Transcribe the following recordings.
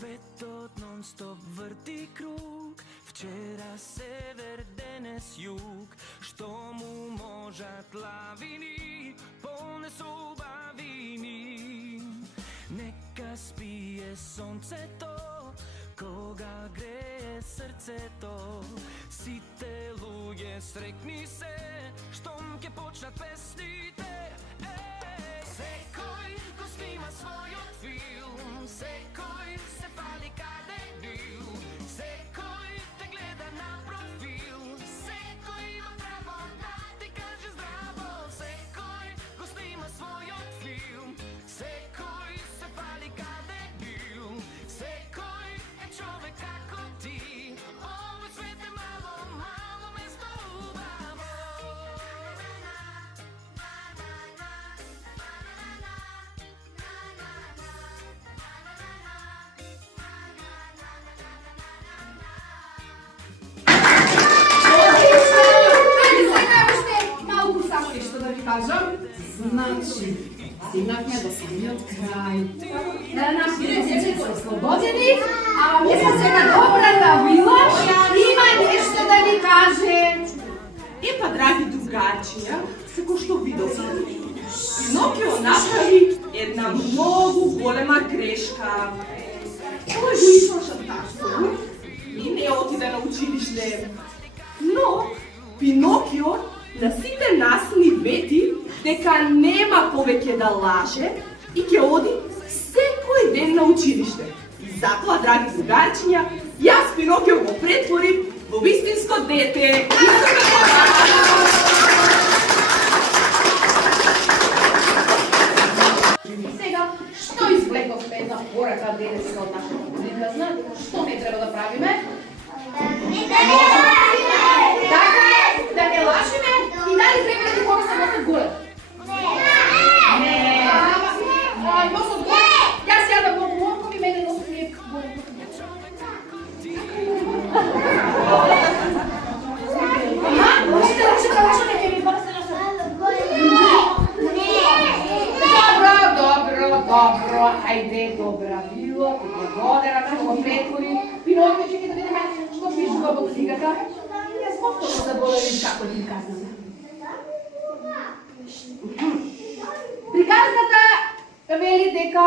Светот нон-стоп врти круг, вчера север, денес југ. Што му можат лавини, полне со убавини. Нека спие сонцето, кога грее срцето. Сите луѓе срекни се, штом ќе почнат песните. Секој го снима својот филм, секој се фали каде бил, секој те гледа на профил, секој има право да ти каже здраво. Секој го снима својот филм, секој се фали каде бил, секој е човек како ти. Овој свет е мало, мало место убаво. Значи, стигнахме до самиот крај. Нашите деца се ослободени, а мисля дека добрата вила има нешто да ни каже. Епа, драги другарчиња, како што видовте, Пинокио направи една многу голема грешка. Тој го ислуша ташто и не отиде на училиште. Но Пинокио на сите нас ни вети дека нема повеќе да лаже и ќе оди секој ден на училиште. И затоа, драги другарчиња, јас Пинокио го претворив во вистинско дете. Сега, што извлековме една порака денеска од нашата приказна? Што не треба да правиме? Така е, да не лажиме и дали треба да ти понесам носот горе? Не. Ама, носот горе? Јас јадам многу ловко и мене носот ми е горе. Ама, лошите, ќе ми понесе носот. Добро, хајде, добра вила, благодарам што го претвори. Пинокио, чекај да видиме што пишува во книгата. Јас повторно заборавив како ти казнам. Приказната вели дека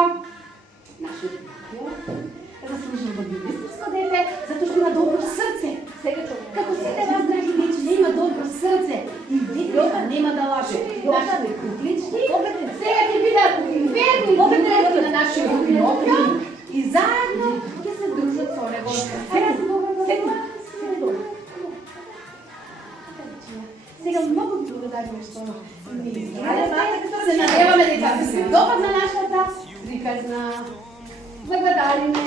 нашиот Пинокио заслужил да биде вистинско дете, затоа што има добро срце. Како сите вас, драги дечиња, има добро срце и детето нема да лаже. Нашите куклички сега ќе бидат верни пријатели на нашиот Пинокио и заедно ќе се дружат со него. Сега многу ви благодариме што ни изгледате. Се надеваме дека ви се допадна нашата приказна. Благодариме.